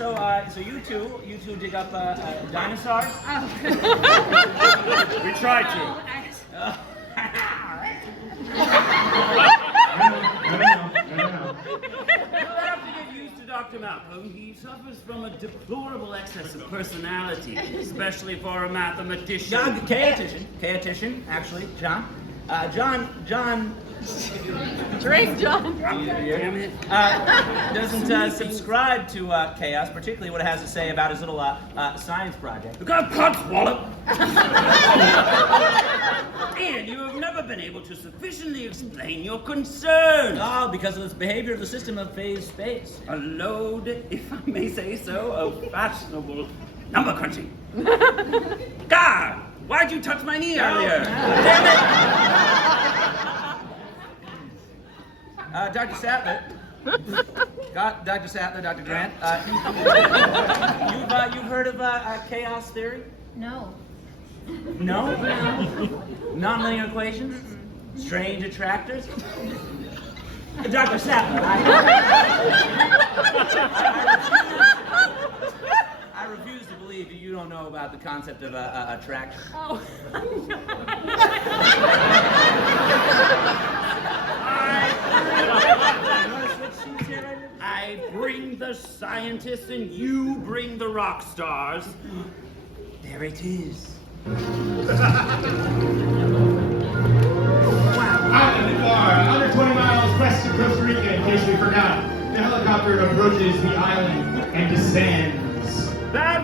So you two dig up dinosaurs? Oh. We tried to. Uh, No. You'll have to get used to Dr. Malcolm. He suffers from a deplorable excess of personality, especially for a mathematician. John, pay attention, actually, John. John. Drink, John. Damn it. Doesn't subscribe to chaos, particularly what it has to say about his little science project. Look out, Codswallop! And you have never been able to sufficiently explain your concern. Oh, because of this behavior of the system of phase space. A load, if I may say so, of fashionable number crunching. God, why'd you touch my knee earlier? Damn it! Dr. Sattler. Dr. Sattler, Dr. Grant. You've heard of chaos theory? No. No? Nonlinear equations? Strange attractors? Dr. Sattler, I refuse to believe that you don't know about the concept of attraction. Oh. I bring the scientists and you bring the rock stars. There it is. Island Bar, 120 miles west of Costa Rica, in case we forgot. The helicopter approaches the island and descends.